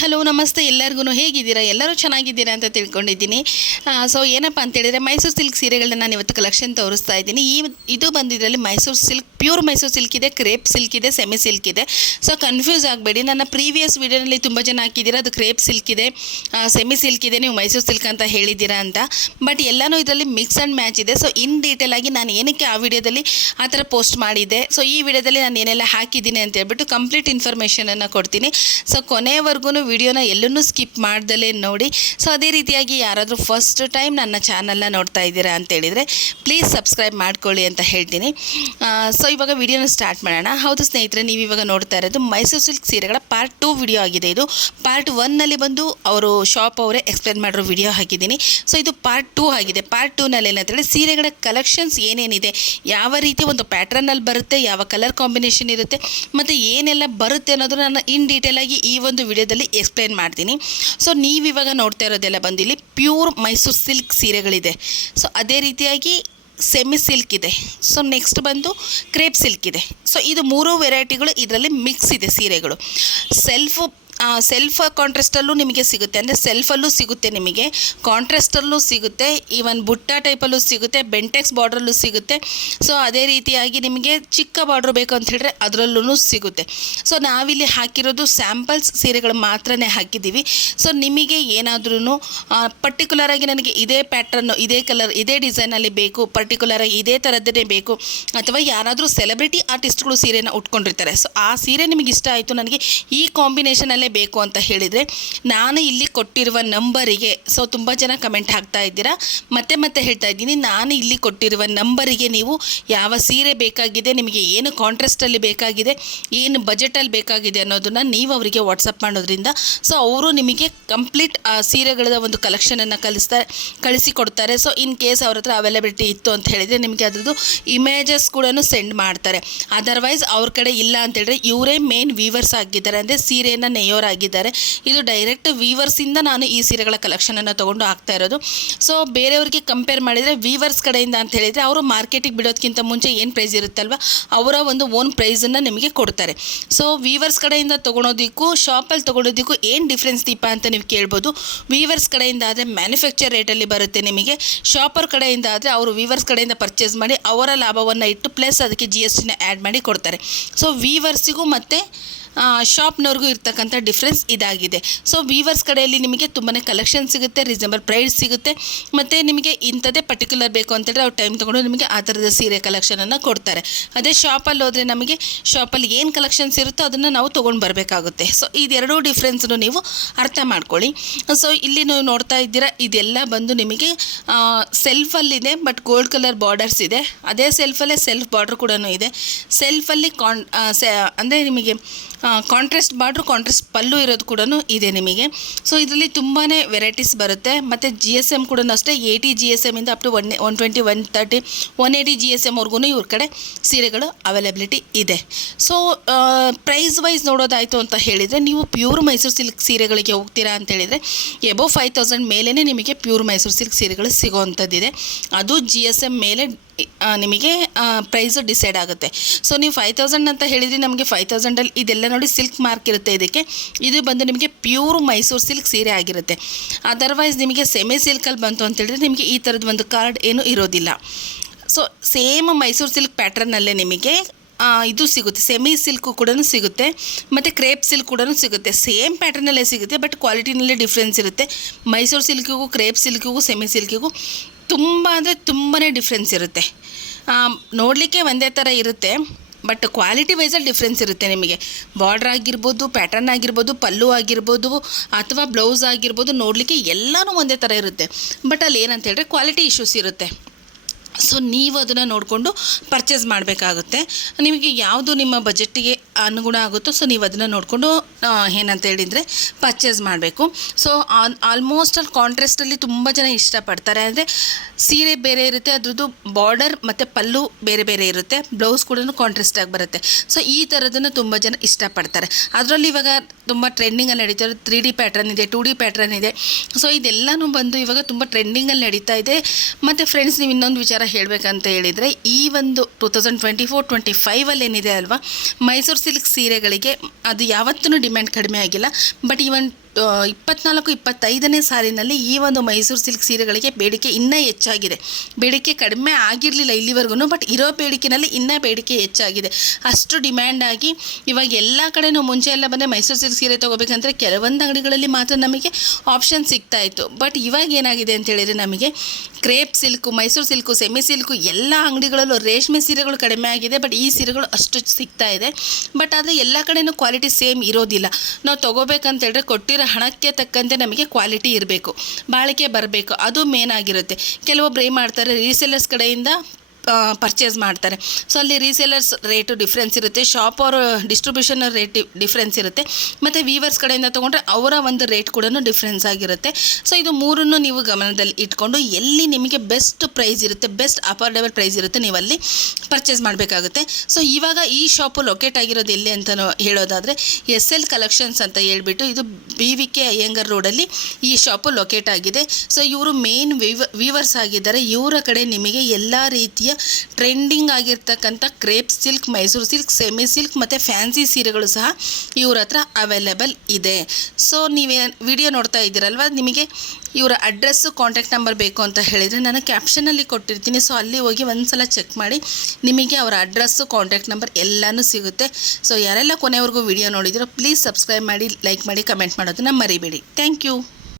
Hello ನಮಸ್ತೆ ಎಲ್ಲರಿಗೂ ಹೇಗಿದ್ದೀರಾ? ಎಲ್ಲರೂ ಚೆನ್ನಾಗಿದ್ದೀರಾ ಅಂತ ತಿಳ್ಕೊಂಡಿದ್ದೀನಿ. ಸೊ ಏನಪ್ಪ ಅಂತೇಳಿದರೆ ಮೈಸೂರು ಸಿಲ್ಕ್ ಸೀರೆಗಳನ್ನ ನಾನು ಇವತ್ತು ಕಲೆಕ್ಷನ್ ತೋರಿಸ್ತಾ ಇದ್ದೀನಿ. ಇದು ಬಂದಿದ್ರಲ್ಲಿ Mysuru silk, pure Mysuru silk ಇದೆ, ಕ್ರೇಪ್ ಸಿಲ್ಕ್ ಇದೆ, ಸೆಮಿ ಸಿಲ್ಕ್ ಇದೆ. ಸೊ ಕನ್ಫ್ಯೂಸ್ ಆಗಬೇಡಿ. ನನ್ನ ಪ್ರೀವಿಯಸ್ ವೀಡಿಯೋನಲ್ಲಿ ತುಂಬ ಜನ ಹಾಕಿದ್ದೀರಾ ಅದು ಕ್ರೇಪ್ ಸಿಲ್ಕ್ ಇದೆ, ಸೆಮಿ ಸಿಲ್ಕ್ ಇದೆ, ನೀವು ಮೈಸೂರು ಸಿಲ್ಕ್ ಅಂತ ಹೇಳಿದ್ದೀರಾ ಅಂತ. ಬಟ್ ಎಲ್ಲನೂ ಇದರಲ್ಲಿ ಮಿಕ್ಸ್ ಆ್ಯಂಡ್ ಮ್ಯಾಚ್ ಇದೆ. ಸೊ ಇನ್ ಡೀಟೇಲ್ ಆಗಿ ನಾನು ಏನಕ್ಕೆ ಆ ವಿಡಿಯೋದಲ್ಲಿ ಆ ಥರ ಪೋಸ್ಟ್ ಮಾಡಿದ್ದೆ, ಸೊ ಈ ವಿಡಿಯೋದಲ್ಲಿ ನಾನು ಏನೆಲ್ಲ ಹಾಕಿದ್ದೀನಿ ಅಂತ ಹೇಳ್ಬಿಟ್ಟು ಕಂಪ್ಲೀಟ್ ಇನ್ಫಾರ್ಮೇಷನನ್ನು ಕೊಡ್ತೀನಿ. ಸೊ ಕೊನೆಯವರೆಗೂ ವಿಡಿಯೋನ ಎಲ್ಲೂ ಸ್ಕಿಪ್ ಮಾಡ್ದಲೇ ನೋಡಿ. ಸೊ ಅದೇ ರೀತಿಯಾಗಿ ಯಾರಾದರೂ ಫಸ್ಟ್ ಟೈಮ್ ನನ್ನ ಚಾನಲ್ನ ನೋಡ್ತಾ ಇದ್ದೀರಾ ಅಂತೇಳಿದರೆ ಪ್ಲೀಸ್ ಸಬ್ಸ್ಕ್ರೈಬ್ ಮಾಡ್ಕೊಳ್ಳಿ ಅಂತ ಹೇಳ್ತೀನಿ. ಸೊ ಇವಾಗ ವಿಡಿಯೋನ ಸ್ಟಾರ್ಟ್ ಮಾಡೋಣ. ಹೌದು ಸ್ನೇಹಿತರೆ, ನೀವು ಇವಾಗ ನೋಡ್ತಾ ಇರೋದು ಮೈಸೂರು ಸಿಲ್ಕ್ ಸೀರೆಗಳ ಪಾರ್ಟ್ 2 ವಿಡಿಯೋ ಆಗಿದೆ. ಇದು ಪಾರ್ಟ್ 1ನಲ್ಲಿ ಬಂದು ಅವರು ಶಾಪ್ ಅವರೇ ಎಕ್ಸ್ಪ್ಲೇನ್ ಮಾಡಿರೋ ವಿಡಿಯೋ ಹಾಕಿದ್ದೀನಿ. ಸೊ ಇದು ಪಾರ್ಟ್ 2 ಆಗಿದೆ. ಪಾರ್ಟ್ 2ನಲ್ಲಿ ಏನಂತೇಳಿ ಸೀರೆಗಳ ಕಲೆಕ್ಷನ್ಸ್ ಏನೇನಿದೆ, ಯಾವ ರೀತಿ ಒಂದು ಪ್ಯಾಟ್ರನಲ್ಲಿ ಬರುತ್ತೆ, ಯಾವ ಕಲರ್ ಕಾಂಬಿನೇಷನ್ ಇರುತ್ತೆ ಮತ್ತು ಏನೆಲ್ಲ ಬರುತ್ತೆ ಅನ್ನೋದು ನಾನು ಇನ್ ಡೀಟೇಲ್ ಆಗಿ ಈ ಒಂದು ವಿಡಿಯೋದಲ್ಲಿ ಎಕ್ಸ್ಪ್ಲೇನ್ ಮಾಡ್ತೀನಿ. ಸೊ ನೀವಿವಾಗ ನೋಡ್ತಾ ಇರೋದೆಲ್ಲ ಬಂದು ಇಲ್ಲಿ ಪ್ಯೂರ್ ಮೈಸೂರು ಸಿಲ್ಕ್ ಸೀರೆಗಳಿದೆ. ಸೊ ಅದೇ ರೀತಿಯಾಗಿ ಸೆಮಿ ಸಿಲ್ಕ್ ಇದೆ. ಸೊ ನೆಕ್ಸ್ಟ್ ಬಂದು ಕ್ರೇಪ್ ಸಿಲ್ಕ್ ಇದೆ. ಸೊ ಇದು 3 ವೆರೈಟಿಗಳು ಇದರಲ್ಲಿ ಮಿಕ್ಸ್ ಇದೆ ಸೀರೆಗಳು. ಸೆಲ್ಫ್ ಕಾಂಟ್ರಾಸ್ಟಲ್ಲೂ ನಿಮಗೆ ಸಿಗುತ್ತೆ, ಅಂದರೆ ಸೆಲ್ಫಲ್ಲೂ ಸಿಗುತ್ತೆ, ನಿಮಗೆ ಕಾಂಟ್ರಾಸ್ಟಲ್ಲೂ ಸಿಗುತ್ತೆ, ಈವನ್ ಬುಟ್ಟ ಟೈಪಲ್ಲೂ ಸಿಗುತ್ತೆ, ಬೆಂಟೆಕ್ಸ್ ಬಾರ್ಡ್ರಲ್ಲೂ ಸಿಗುತ್ತೆ. ಸೊ ಅದೇ ರೀತಿಯಾಗಿ ನಿಮಗೆ ಚಿಕ್ಕ ಬಾರ್ಡ್ರ್ ಬೇಕು ಅಂತ ಹೇಳಿದ್ರೆ ಅದರಲ್ಲೂ ಸಿಗುತ್ತೆ. ಸೊ ನಾವಿಲ್ಲಿ ಹಾಕಿರೋದು ಸ್ಯಾಂಪಲ್ಸ್ ಸೀರೆಗಳು ಮಾತ್ರನೇ ಹಾಕಿದ್ದೀವಿ. ಸೊ ನಿಮಗೆ ಏನಾದ್ರೂ ಪರ್ಟಿಕ್ಯುಲರಾಗಿ ನನಗೆ ಇದೇ ಪ್ಯಾಟ್ರನ್ನು, ಇದೇ ಕಲರ್, ಇದೇ ಡಿಸೈನಲ್ಲಿ ಬೇಕು, ಪರ್ಟಿಕ್ಯುಲರಾಗಿ ಇದೇ ಥರದ್ದೇ ಬೇಕು, ಅಥವಾ ಯಾರಾದರೂ ಸೆಲೆಬ್ರಿಟಿ ಆರ್ಟಿಸ್ಟ್ಗಳು ಸೀರೆನ ಉಟ್ಕೊಂಡಿರ್ತಾರೆ, ಸೊ ಆ ಸೀರೆ ನಿಮಗೆ ಇಷ್ಟ ಆಯಿತು, ನನಗೆ ಈ ಕಾಂಬಿನೇಷನಲ್ಲೇ ಬೇಕು ಅಂತ ಹೇಳಿದರೆ ನಾನು ಇಲ್ಲಿ ಕೊಟ್ಟಿರುವ ನಂಬರಿಗೆ, ಸೊ ತುಂಬ ಜನ ಕಮೆಂಟ್ ಹಾಕ್ತಾ ಇದ್ದೀರಾ, ಮತ್ತೆ ಹೇಳ್ತಾ ಇದ್ದೀನಿ, ನಾನು ಇಲ್ಲಿ ಕೊಟ್ಟಿರುವ ನಂಬರಿಗೆ ನೀವು ಯಾವ ಸೀರೆ ಬೇಕಾಗಿದೆ, ನಿಮಗೆ ಏನು ಕಾಂಟ್ರಾಸ್ಟಲ್ಲಿ ಬೇಕಾಗಿದೆ, ಏನು ಬಜೆಟಲ್ಲಿ ಬೇಕಾಗಿದೆ ಅನ್ನೋದನ್ನು ನೀವು ಅವರಿಗೆ ವಾಟ್ಸಪ್ ಮಾಡೋದ್ರಿಂದ ಸೊ ಅವರು ನಿಮಗೆ ಕಂಪ್ಲೀಟ್ ಸೀರೆಗಳ ಒಂದು ಕಲೆಕ್ಷನನ್ನು ಕಳಿಸಿಕೊಡ್ತಾರೆ. ಸೊ ಇನ್ ಕೇಸ್ ಅವ್ರ ಹತ್ರ ಅವೈಲಬಿಲಿಟಿ ಇತ್ತು ಅಂತ ಹೇಳಿದರೆ ನಿಮಗೆ ಅದರದ್ದು ಇಮೇಜಸ್ ಕೂಡ ಸೆಂಡ್ ಮಾಡ್ತಾರೆ. ಅದರ್ವೈಸ್ ಅವ್ರ ಕಡೆ ಇಲ್ಲ ಅಂತ ಹೇಳಿದ್ರೆ ಇವರೇ ಮೇನ್ ವೀವರ್ಸ್ ಆಗಿದ್ದಾರೆ, ಅಂದರೆ ಸೀರೆಯನ್ನು ನೇಯೋರಾಗಿದ್ದಾರೆ. ಇದು ಡೈರೆಕ್ಟ್ ವೀವರ್ಸಿಂದ ನಾನು ಈ ಸೀರೆಗಳ ಕಲೆಕ್ಷನನ್ನು ತೊಗೊಂಡು ಆಗ್ತಾ ಇರೋದು. ಸೊ ಬೇರೆಯವ್ರಿಗೆ ಕಂಪೇರ್ ಮಾಡಿದರೆ ವೀವರ್ಸ್ ಕಡೆಯಿಂದ ಅಂತ ಹೇಳಿದರೆ ಅವರು ಮಾರ್ಕೆಟಿಗೆ ಬಿಡೋದಕ್ಕಿಂತ ಮುಂಚೆ ಏನು ಪ್ರೈಸ್ ಇರುತ್ತಲ್ವ ಅವರ ಒಂದು ಓನ್ ಪ್ರೈಸನ್ನು ನಿಮಗೆ ಕೊಡ್ತಾರೆ. ಸೊ ವೀವರ್ಸ್ ಕಡೆಯಿಂದ ತೊಗೊಳೋದಕ್ಕೂ ಶಾಪಲ್ಲಿ ತೊಗೊಳೋದಕ್ಕೂ ಏನು ಡಿಫ್ರೆನ್ಸ್ ದೀಪ ಅಂತ ನೀವು ಕೇಳ್ಬೋದು. ವೀವರ್ಸ್ ಕಡೆಯಿಂದ ಆದರೆ ಮ್ಯಾನುಫ್ಯಾಕ್ಚರ್ ರೇಟಲ್ಲಿ ಬರುತ್ತೆ ನಿಮಗೆ, ಶಾಪರ್ ಕಡೆಯಿಂದ ಆದರೆ ಅವರು ವೀವರ್ಸ್ ಕಡೆಯಿಂದ ಪರ್ಚೇಸ್ ಮಾಡಿ ಅವರ ಲಾಭವನ್ನು ಇಟ್ಟು ಪ್ಲಸ್ ಅದಕ್ಕೆ GSTನ ಆ್ಯಡ್ ಮಾಡಿ ಕೊಡ್ತಾರೆ. ಸೊ ವೀವರ್ಸಿಗೂ ಮತ್ತು ಶಾಪ್ನವ್ರಿಗೂ ಇರ್ತಕ್ಕಂಥ ಡಿಫ್ರೆನ್ಸ್ ಇದಾಗಿದೆ. ಸೊ ವೀವರ್ಸ್ ಕಡೆಯಲ್ಲಿ ನಿಮಗೆ ತುಂಬಾ ಕಲೆಕ್ಷನ್ ಸಿಗುತ್ತೆ, ರೀಸನಬಲ್ ಪ್ರೈಸ್ ಸಿಗುತ್ತೆ, ಮತ್ತು ನಿಮಗೆ ಇಂಥದ್ದೇ ಪರ್ಟಿಕ್ಯುಲರ್ ಬೇಕು ಅಂತೇಳಿದ್ರೆ ಅವ್ರು ಟೈಮ್ ತೊಗೊಂಡು ನಿಮಗೆ ಆ ಥರದ ಸೀರೆ ಕಲೆಕ್ಷನನ್ನು ಕೊಡ್ತಾರೆ. ಅದೇ ಶಾಪಲ್ಲಿ ಹೋದರೆ ನಮಗೆ ಶಾಪಲ್ಲಿ ಏನು ಕಲೆಕ್ಷನ್ಸ್ ಇರುತ್ತೋ ಅದನ್ನು ನಾವು ತೊಗೊಂಡು ಬರಬೇಕಾಗುತ್ತೆ. ಸೊ ಇದೆರಡೂ ಡಿಫ್ರೆನ್ಸನ್ನು ನೀವು ಅರ್ಥ ಮಾಡ್ಕೊಳ್ಳಿ. ಸೊ ಇಲ್ಲಿ ನೀವು ನೋಡ್ತಾ ಇದ್ದೀರಾ, ಇದೆಲ್ಲ ಬಂದು ನಿಮಗೆ ಸೆಲ್ಫಲ್ಲಿದೆ, ಬಟ್ ಗೋಲ್ಡ್ ಕಲರ್ ಬಾರ್ಡರ್ಸ್ ಇದೆ. ಅದೇ ಸೆಲ್ಫಲ್ಲೇ ಸೆಲ್ಫ್ ಬಾರ್ಡ್ರ್ ಕೂಡ ಇದೆ. ಸೆಲ್ಫಲ್ಲಿ ಅಂದರೆ ನಿಮಗೆ ಕಾಂಟ್ರಾಸ್ಟ್ ಬಾರ್ಡ್ರು, ಕಾಂಟ್ರಾಸ್ಟ್ ಪಲ್ಲು ಇರೋದು ಕೂಡ ಇದೆ ನಿಮಗೆ. ಸೊ ಇದರಲ್ಲಿ ತುಂಬಾ ವೆರೈಟೀಸ್ ಬರುತ್ತೆ. ಮತ್ತು GSM ಕೂಡ ಅಷ್ಟೇ 80 GSM ಇಂದ ಅಪ್ ಟು 120, 130, 180 GSM ವರ್ಗೂ ಇವ್ರ ಕಡೆ ಸೀರೆಗಳು ಅವೈಲಬಿಲಿಟಿ ಇದೆ. ಸೊ ಪ್ರೈಸ್ ವೈಸ್ ನೋಡೋದಾಯಿತು ಅಂತ ಹೇಳಿದರೆ ನೀವು ಪ್ಯೂರ್ ಮೈಸೂರು ಸಿಲ್ಕ್ ಸೀರೆಗಳಿಗೆ ಹೋಗ್ತೀರಾ ಅಂತ ಹೇಳಿದರೆ ಎಬೋ 5000 ಮೇಲೇ ನಿಮಗೆ ಪ್ಯೂರ್ ಮೈಸೂರು ಸಿಲ್ಕ್ ಸೀರೆಗಳು ಸಿಗೋವಂಥದ್ದಿದೆ. ಅದು GSM ಮೇಲೆ ನಿಮಗೆ ಪ್ರೈಸು ಡಿಸೈಡ್ ಆಗುತ್ತೆ. ಸೊ ನೀವು 5000 ಅಂತ ಹೇಳಿದರೆ ನಮಗೆ 5000ಅಲ್ಲಿ ಇದೆಲ್ಲ ನೋಡಿ ಸಿಲ್ಕ್ ಮಾರ್ಕ್ ಇರುತ್ತೆ ಇದಕ್ಕೆ. ಇದು ಬಂದು ನಿಮಗೆ ಪ್ಯೂರ್ ಮೈಸೂರು ಸಿಲ್ಕ್ ಸೀರೆ ಆಗಿರುತ್ತೆ. ಅದರ್ವೈಸ್ ನಿಮಗೆ ಸೆಮಿ ಸಿಲ್ಕಲ್ಲಿ ಬಂತು ಅಂತ ಹೇಳಿದ್ರೆ ನಿಮಗೆ ಈ ಥರದ್ದು ಒಂದು ಕಾರ್ಡ್ ಏನೂ ಇರೋದಿಲ್ಲ. ಸೊ ಸೇಮ್ ಮೈಸೂರು ಸಿಲ್ಕ್ ಪ್ಯಾಟ್ರನ್ನಲ್ಲೇ ನಿಮಗೆ ಇದು ಸಿಗುತ್ತೆ, ಸೆಮಿ ಸಿಲ್ಕು ಕೂಡ ಸಿಗುತ್ತೆ, ಮತ್ತು ಕ್ರೇಪ್ ಸಿಲ್ಕ್ ಕೂಡ ಸಿಗುತ್ತೆ. ಸೇಮ್ ಪ್ಯಾಟ್ರನ್ನಲ್ಲೇ ಸಿಗುತ್ತೆ, ಬಟ್ ಕ್ವಾಲಿಟಿನಲ್ಲೇ ಡಿಫ್ರೆನ್ಸ್ ಇರುತ್ತೆ. ಮೈಸೂರು ಸಿಲ್ಕಿಗೂ, ಕ್ರೇಪ್ ಸಿಲ್ಕಿಗೂ, ಸೆಮಿ ಸಿಲ್ಕಿಗೂ ತುಂಬ ಅಂದರೆ ತುಂಬಾ ಡಿಫ್ರೆನ್ಸ್ ಇರುತ್ತೆ. ನೋಡಲಿಕ್ಕೆ ಒಂದೇ ಥರ ಇರುತ್ತೆ, ಬಟ್ ಕ್ವಾಲಿಟಿ ವೈಸಲ್ಲಿ ಡಿಫ್ರೆನ್ಸ್ ಇರುತ್ತೆ. ನಿಮಗೆ ಬಾರ್ಡ್ರ್ ಆಗಿರ್ಬೋದು, ಪ್ಯಾಟರ್ನ್ ಆಗಿರ್ಬೋದು, ಪಲ್ಲು ಆಗಿರ್ಬೋದು, ಅಥವಾ ಬ್ಲೌಸ್ ಆಗಿರ್ಬೋದು, ನೋಡಲಿಕ್ಕೆ ಎಲ್ಲನೂ ಒಂದೇ ಥರ ಇರುತ್ತೆ. ಬಟ್ ಅಲ್ಲಿ ಏನಂತ ಹೇಳಿದ್ರೆ ಕ್ವಾಲಿಟಿ ಇಶ್ಯೂಸ್ ಇರುತ್ತೆ. ಸೊ ನೀವು ಅದನ್ನು ನೋಡಿಕೊಂಡು ಪರ್ಚೇಸ್ ಮಾಡಬೇಕಾಗುತ್ತೆ. ನಿಮಗೆ ಯಾವುದು ನಿಮ್ಮ ಬಜೆಟ್ಟಿಗೆ ಅನುಗುಣ ಆಗುತ್ತೋ ಸೊ ನೀವು ಅದನ್ನು ನೋಡಿಕೊಂಡು ಏನಂತ ಹೇಳಿದರೆ ಪರ್ಚೇಸ್ ಮಾಡಬೇಕು. ಸೊ ಆಲ್ಮೋಸ್ಟ್ ಅಲ್ಲಿ ಕಾಂಟ್ರಾಸ್ಟಲ್ಲಿ ತುಂಬ ಜನ ಇಷ್ಟಪಡ್ತಾರೆ. ಅಂದರೆ ಸೀರೆ ಬೇರೆ ಇರುತ್ತೆ, ಅದ್ರದ್ದು ಬಾರ್ಡರ್ ಮತ್ತು ಪಲ್ಲು ಬೇರೆ ಬೇರೆ ಇರುತ್ತೆ, ಬ್ಲೌಸ್ ಕೂಡ ಕಾಂಟ್ರಾಸ್ಟಾಗಿ ಬರುತ್ತೆ. ಸೊ ಈ ಥರದನ್ನು ತುಂಬ ಜನ ಇಷ್ಟಪಡ್ತಾರೆ. ಅದರಲ್ಲಿ ಇವಾಗ ತುಂಬ ಟ್ರೆಂಡಿಂಗಲ್ಲಿ ನಡೀತಾರೆ. 3D ಪ್ಯಾಟ್ರನ್ ಇದೆ, 2D ಪ್ಯಾಟ್ರನ್ ಇದೆ. ಸೊ ಇದೆಲ್ಲನೂ ಬಂದು ಇವಾಗ ತುಂಬ ಟ್ರೆಂಡಿಂಗಲ್ಲಿ ನಡೀತಾ ಇದೆ. ಮತ್ತು ಫ್ರೆಂಡ್ಸ್, ನೀವು ಇನ್ನೊಂದು ವಿಚಾರ ಹೇಳಬೇಕಂತ ಹೇಳಿದರೆ ಈ ಒಂದು 2024-25 ಏನಿದೆ ಅಲ್ವಾ, ಮೈಸೂರು ಸಿಲ್ಕ್ ಸೀರೆಗಳಿಗೆ ಅದು ಯಾವತ್ತೂ ಡಿಮ್ಯಾಂಡ್ ಕಡಿಮೆ ಆಗಿಲ್ಲ. ಬಟ್ ಈವನ್ 24-25ನೇ ಸಾಲಿನಲ್ಲಿ ಈ ಒಂದು ಮೈಸೂರು ಸಿಲ್ಕ್ ಸೀರೆಗಳಿಗೆ ಬೇಡಿಕೆ ಇನ್ನೂ ಹೆಚ್ಚಾಗಿದೆ. ಬೇಡಿಕೆ ಕಡಿಮೆ ಆಗಿರಲಿಲ್ಲ ಇಲ್ಲಿವರೆಗೂ, ಬಟ್ ಇರೋ ಬೇಡಿಕೆನಲ್ಲಿ ಇನ್ನೂ ಬೇಡಿಕೆ ಹೆಚ್ಚಾಗಿದೆ. ಅಷ್ಟು ಡಿಮ್ಯಾಂಡ್ ಆಗಿ ಇವಾಗ ಎಲ್ಲ ಕಡೆನೂ ಮುಂಚೆ ಎಲ್ಲ ಬಂದರೆ ಮೈಸೂರು ಸಿಲ್ಕ್ ಸೀರೆ ತೊಗೋಬೇಕಂದ್ರೆ ಕೆಲವೊಂದು ಅಂಗಡಿಗಳಲ್ಲಿ ಮಾತ್ರ ನಮಗೆ ಆಪ್ಷನ್ ಸಿಗ್ತಾ ಇತ್ತು. ಬಟ್ ಇವಾಗ ಏನಾಗಿದೆ ಅಂತ ಹೇಳಿದರೆ ನಮಗೆ crepe silk, Mysuru silk, semi silk ಎಲ್ಲ ಅಂಗಡಿಗಳಲ್ಲೂ ರೇಷ್ಮೆ ಸೀರೆಗಳು ಕಡಿಮೆ ಆಗಿದೆ. ಬಟ್ ಈ ಸೀರೆಗಳು ಅಷ್ಟು ಸಿಗ್ತಾ ಇದೆ. ಬಟ್ ಆದರೆ ಎಲ್ಲ ಕಡೆನೂ ಕ್ವಾಲಿಟಿ ಸೇಮ್ ಇರೋದಿಲ್ಲ. ನಾವು ತೊಗೋಬೇಕಂತ ಹೇಳಿದ್ರೆ ಕೊಟ್ಟಿರೋ ಹಣಕ್ಕೆ ತಕ್ಕಂತೆ ನಮಗೆ ಕ್ವಾಲಿಟಿ ಇರಬೇಕು, ಬಾಳಿಕೆ ಬರಬೇಕು. ಅದು ಮೇನ್ ಆಗಿರುತ್ತೆ. ಕೆಲವೊಬ್ರು ಏನು ಮಾಡ್ತಾರೆ, ರೀಸೇಲರ್ಸ್ ಕಡೆಯಿಂದ ಪರ್ಚೇಸ್ ಮಾಡ್ತಾರೆ. ಸೊ ಅಲ್ಲಿ ರೀಸೇಲರ್ಸ್ ರೇಟು ಡಿಫ್ರೆನ್ಸ್ ಇರುತ್ತೆ, ಶಾಪ್ ಅವರು ಡಿಸ್ಟ್ರಿಬ್ಯೂಷನ್ ರೇಟ್ ಡಿಫ್ರೆನ್ಸ್ ಇರುತ್ತೆ, ಮತ್ತು ವೀವರ್ಸ್ ಕಡೆಯಿಂದ ತೊಗೊಂಡ್ರೆ ಅವರ ಒಂದು ರೇಟ್ ಕೂಡ ಡಿಫ್ರೆನ್ಸ್ ಆಗಿರುತ್ತೆ. ಸೊ ಇದು ಮೂರನ್ನು ನೀವು ಗಮನದಲ್ಲಿ ಇಟ್ಕೊಂಡು ಎಲ್ಲಿ ನಿಮಗೆ ಬೆಸ್ಟ್ ಪ್ರೈಸ್ ಇರುತ್ತೆ, ಬೆಸ್ಟ್ ಅಫೋರ್ಡೆಬಲ್ ಪ್ರೈಸ್ ಇರುತ್ತೆ, ನೀವು ಅಲ್ಲಿ ಪರ್ಚೇಸ್ ಮಾಡಬೇಕಾಗುತ್ತೆ. ಸೊ ಇವಾಗ ಈ ಶಾಪು ಲೊಕೇಟ್ ಆಗಿರೋದು ಎಲ್ಲಿ ಅಂತ ಹೇಳೋದಾದರೆ SL ಕಲೆಕ್ಷನ್ಸ್ ಅಂತ ಹೇಳ್ಬಿಟ್ಟು ಇದು BVK ಅಯ್ಯಂಗಾರ್ ರೋಡಲ್ಲಿ ಈ ಶಾಪು ಲೊಕೇಟ್ ಆಗಿದೆ. ಸೊ ಇವರು ಮೇನ್ ವೀವರ್ಸ್ ಆಗಿದ್ದಾರೆ. ಇವರ ಕಡೆ ನಿಮಗೆ ಎಲ್ಲ ರೀತಿಯ ಟ್ರೆಂಡಿಂಗ್ ಆಗಿರ್ತಕ್ಕಂಥ crepe silk, Mysuru silk, semi silk ಮತ್ತು ಫ್ಯಾನ್ಸಿ ಸೀರೆಗಳು ಸಹ ಇವ್ರ ಹತ್ರ ಅವೈಲೇಬಲ್ ಇದೆ. ಸೊ ನೀವೇ ವಿಡಿಯೋ ನೋಡ್ತಾ ಇದ್ದೀರಲ್ವ, ನಿಮಗೆ ಇವರ ಅಡ್ರೆಸ್ಸು, ಕಾಂಟ್ಯಾಕ್ಟ್ ನಂಬರ್ ಬೇಕು ಅಂತ ಹೇಳಿದರೆ ನಾನು ಕ್ಯಾಪ್ಷನಲ್ಲಿ ಕೊಟ್ಟಿರ್ತೀನಿ. ಸೊ ಅಲ್ಲಿ ಹೋಗಿ ಒಂದು ಸಲ ಚೆಕ್ ಮಾಡಿ, ನಿಮಗೆ ಅವರ ಅಡ್ರೆಸ್ಸು, ಕಾಂಟ್ಯಾಕ್ಟ್ ನಂಬರ್ ಎಲ್ಲನೂ ಸಿಗುತ್ತೆ. ಸೊ ಯಾರೆಲ್ಲ ಕೊನೆವರೆಗೂ ವಿಡಿಯೋ ನೋಡಿದಿರೋ ಪ್ಲೀಸ್ ಸಬ್ಸ್ಕ್ರೈಬ್ ಮಾಡಿ, ಲೈಕ್ ಮಾಡಿ, ಕಮೆಂಟ್ ಮಾಡೋದನ್ನು ಮರಿಬೇಡಿ. Thank you.